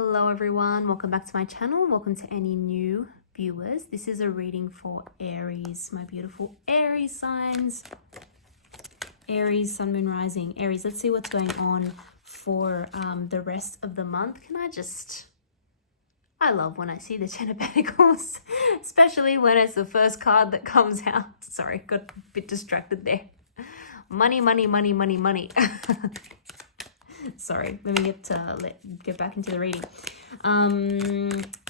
Hello everyone, welcome back to my channel. Welcome to any new viewers. This is a reading for Aries, my beautiful Aries signs. Aries, Sun, Moon, Rising. Aries, let's see what's going on for the rest of the month. I love when I see the Ten of Pentacles, especially when it's the first card that comes out. Sorry, got a bit distracted there. Money, money, money, money, money. Sorry, let me get back into the reading.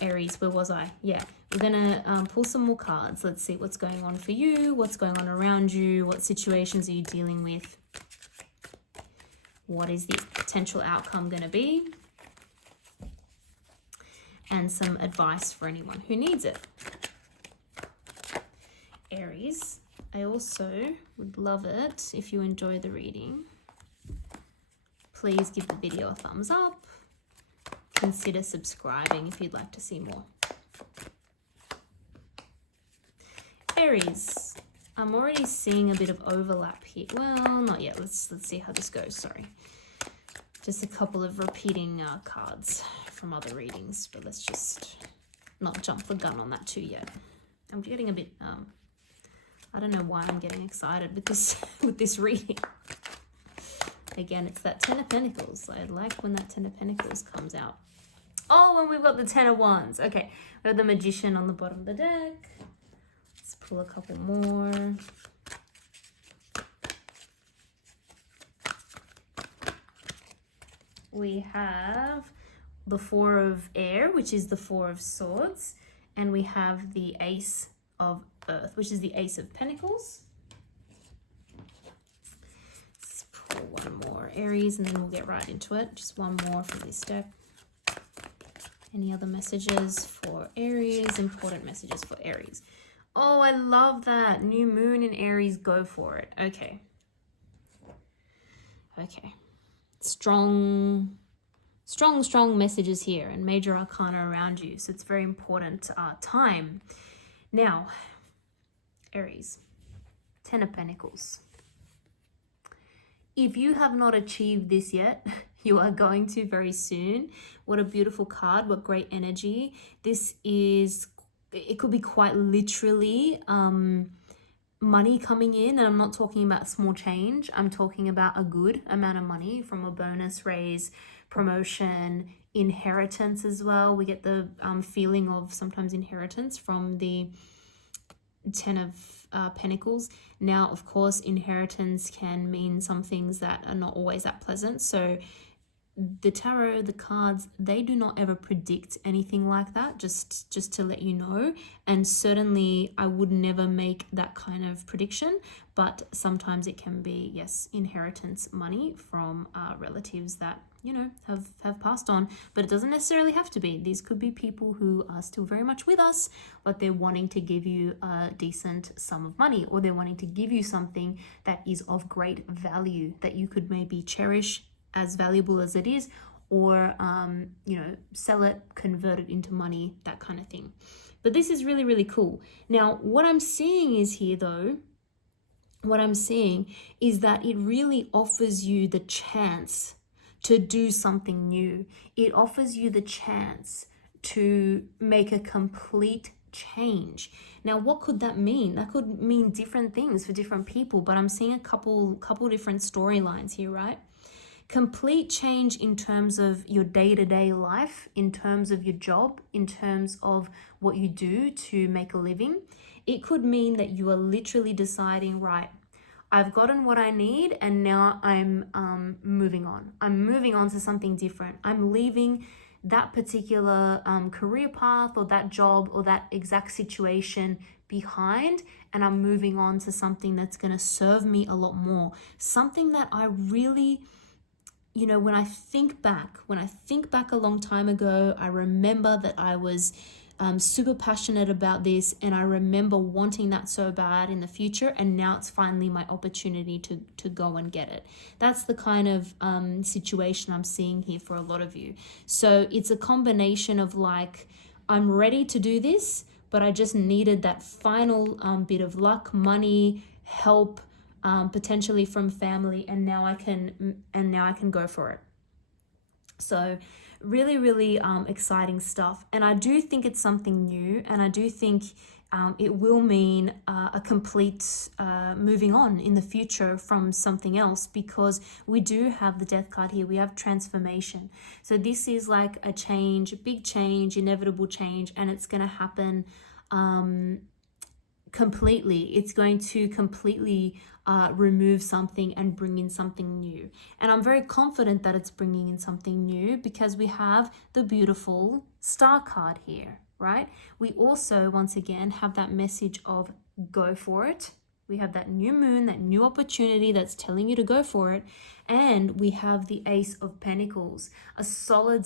Aries, where was I? Yeah, we're gonna pull some more cards. Let's see what's going on for you, what's going on around you, what situations are you dealing with, what is the potential outcome gonna be, and some advice for anyone who needs it. Aries, I also would love it if you enjoy the reading. Please give the video a thumbs up. Consider subscribing if you'd like to see more. Aries, I'm already seeing a bit of overlap here. Well, not yet. Let's see how this goes. Sorry. Just a couple of repeating cards from other readings, but let's just not jump the gun on that too yet. I'm getting a bit, I don't know why I'm getting excited with this reading. Again, it's that Ten of Pentacles. I like when that Ten of Pentacles comes out. Oh, and we've got the Ten of Wands. Okay, we have the Magician on the bottom of the deck. Let's pull a couple more. We have the Four of Air, which is the Four of Swords. And we have the Ace of Earth, which is the Ace of Pentacles. One more Aries and then we'll get right into it. Just one more from this deck. Any other messages for Aries? Important messages for Aries. Oh, I love that. New moon in Aries, go for it. Okay. Strong messages here and major arcana around you. So it's very important time. Now, Aries, Ten of Pentacles. If you have not achieved this yet, you are going to very soon. What a beautiful card, what great energy. It could be quite literally money coming in, and I'm not talking about small change. I'm talking about a good amount of money from a bonus, raise, promotion, inheritance as well. We get the feeling of sometimes inheritance from the Ten of Pentacles. Now, of course, inheritance can mean some things that are not always that pleasant. So the tarot, the cards, they do not ever predict anything like that, just to let you know. And certainly I would never make that kind of prediction, but sometimes it can be, yes, inheritance money from relatives that, you know, have passed on, but it doesn't necessarily have to be. These could be people who are still very much with us, but they're wanting to give you a decent sum of money, or they're wanting to give you something that is of great value that you could maybe cherish, as valuable as it is, or you know, sell it, convert it into money, that kind of thing. But this is really, really cool. Now, what I'm seeing is here though, what I'm seeing is that it really offers you the chance to do something new. It offers you the chance to make a complete change. Now, what could that mean? That could mean different things for different people, but I'm seeing a couple different storylines here, right? Complete change in terms of your day-to-day life, in terms of your job, in terms of what you do to make a living. It could mean that you are literally deciding, right, I've gotten what I need and now I'm moving on. I'm moving on to something different. I'm leaving that particular career path or that job or that exact situation behind, and I'm moving on to something that's going to serve me a lot more. Something that I really, you know, when I think back a long time ago, I remember that I was super passionate about this, and I remember wanting that so bad in the future, and now it's finally my opportunity to go and get it. That's the kind of situation I'm seeing here for a lot of you. So it's a combination of like, I'm ready to do this, but I just needed that final bit of luck, money, help, potentially from family, and now I can go for it. So really exciting stuff. And I do think it's something new, and I do think it will mean a complete moving on in the future from something else, because we do have the Death card here. We have transformation. So this is like a change, a big change, inevitable change, and it's going to happen completely. It's going to completely remove something and bring in something new. And I'm very confident that it's bringing in something new because we have the beautiful Star card here, right? We also, once again, have that message of go for it. We have that new moon, that new opportunity that's telling you to go for it. And we have the Ace of Pentacles, a solid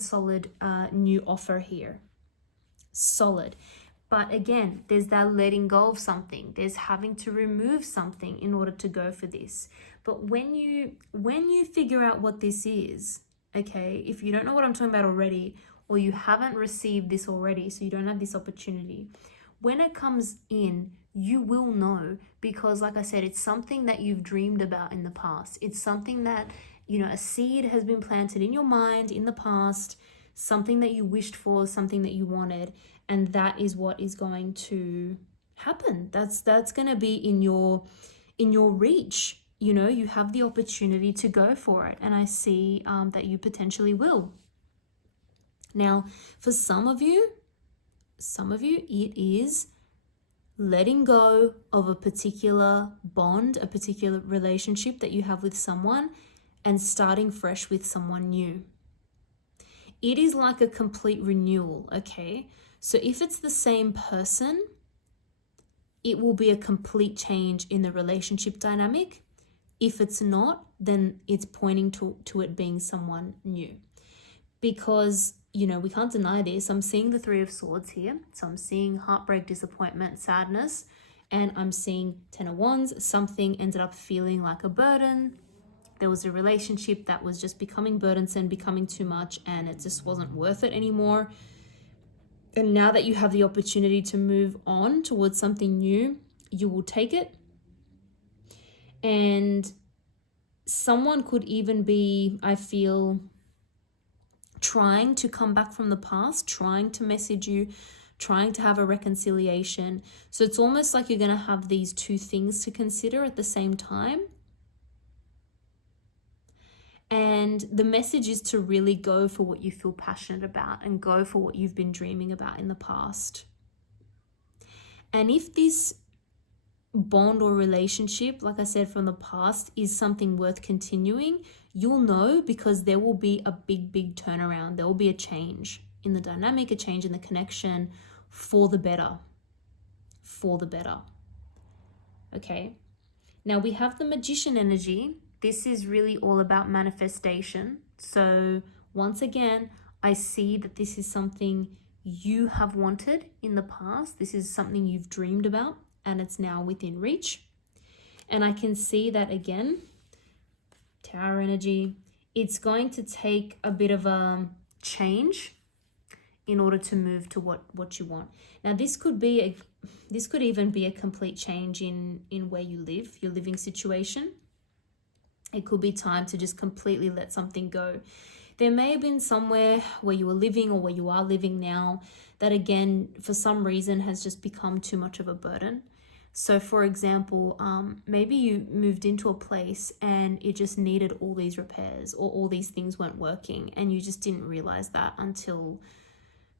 new offer here. Solid. But again, there's that letting go of something. There's having to remove something in order to go for this. But when you figure out what this is, okay, if you don't know what I'm talking about already, or you haven't received this already, so you don't have this opportunity, when it comes in, you will know, because like I said, it's something that you've dreamed about in the past. It's something that, you know, a seed has been planted in your mind in the past, something that you wished for, something that you wanted, and that is what is going to happen. That's going to be in your reach. You know, you have the opportunity to go for it, and I see that you potentially will. Now, for some of you, it is letting go of a particular bond, a particular relationship that you have with someone, and starting fresh with someone new. It is like a complete renewal, okay? So if it's the same person, it will be a complete change in the relationship dynamic. If it's not, then it's pointing to it being someone new. Because, you know, we can't deny this. I'm seeing the Three of Swords here. So I'm seeing heartbreak, disappointment, sadness, and I'm seeing Ten of Wands. Something ended up feeling like a burden. There was a relationship that was just becoming burdensome, becoming too much, and it just wasn't worth it anymore. And now that you have the opportunity to move on towards something new, you will take it. And someone could even be, I feel, trying to come back from the past, trying to message you, trying to have a reconciliation. So it's almost like you're going to have these two things to consider at the same time. And the message is to really go for what you feel passionate about and go for what you've been dreaming about in the past. And if this bond or relationship, like I said, from the past is something worth continuing, you'll know, because there will be a big turnaround. There will be a change in the dynamic, a change in the connection for the better. For the better. Okay. Now we have the Magician energy. This is really all about manifestation. So once again, I see that this is something you have wanted in the past. This is something you've dreamed about, and it's now within reach. And I can see that again, Tower energy, it's going to take a bit of a change in order to move to what you want. Now this could even be a complete change in where you live, your living situation. It could be time to just completely let something go. There may have been somewhere where you were living or where you are living now that, again, for some reason has just become too much of a burden. So for example, maybe you moved into a place and it just needed all these repairs, or all these things weren't working, and you just didn't realize that until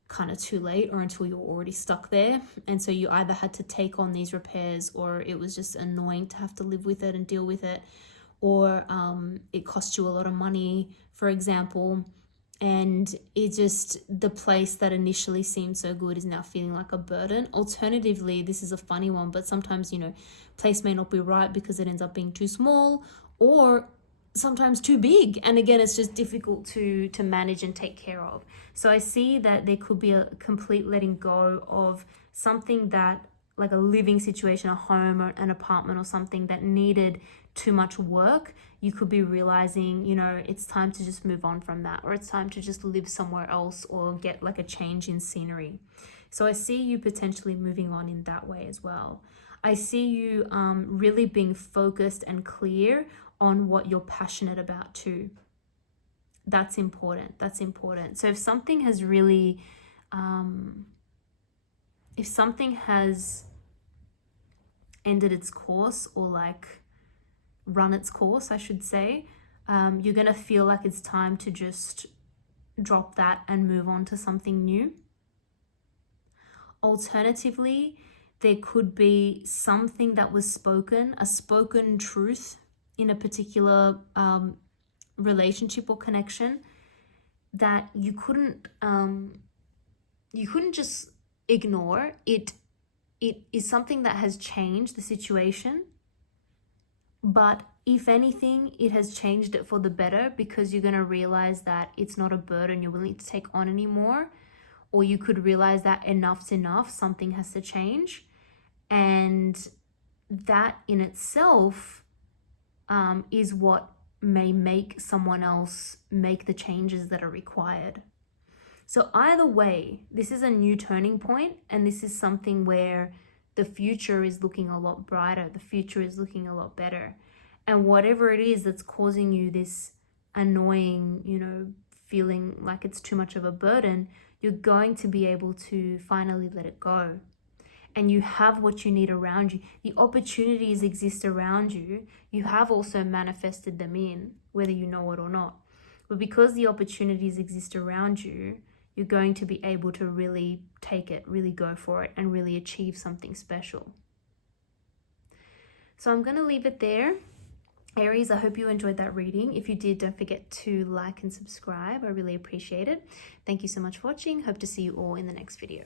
kind of too late, or until you were already stuck there. And so you either had to take on these repairs, or it was just annoying to have to live with it and deal with it, or it cost you a lot of money, for example, and the place that initially seemed so good is now feeling like a burden. Alternatively, this is a funny one, but sometimes, place may not be right because it ends up being too small, or sometimes too big, and again, it's just difficult to manage and take care of. So I see that there could be a complete letting go of something that, like a living situation, a home or an apartment or something that needed too much work. You could be realizing, it's time to just move on from that, or it's time to just live somewhere else, or get like a change in scenery. So I see you potentially moving on in that way as well. I see you really being focused and clear on what you're passionate about too. That's important. That's important. So if something has really, if something has ended its course, or like run its course, I should say, you're going to feel like it's time to just drop that and move on to something new. Alternatively, there could be something that was spoken, a spoken truth in a particular relationship or connection that you couldn't just ignore. It is something that has changed the situation, but if anything, it has changed it for the better, because you're going to realize that it's not a burden you're willing to take on anymore. Or you could realize that enough's enough, something has to change. And that in itself is what may make someone else make the changes that are required. So either way, this is a new turning point, and this is something where the future is looking a lot brighter. The future is looking a lot better. And whatever it is that's causing you this annoying, feeling like it's too much of a burden, you're going to be able to finally let it go. And you have what you need around you. The opportunities exist around you. You have also manifested them in, whether you know it or not. But because the opportunities exist around you, you're going to be able to really take it, really go for it, and really achieve something special. So I'm going to leave it there. Aries, I hope you enjoyed that reading. If you did, don't forget to like and subscribe. I really appreciate it. Thank you so much for watching. Hope to see you all in the next video.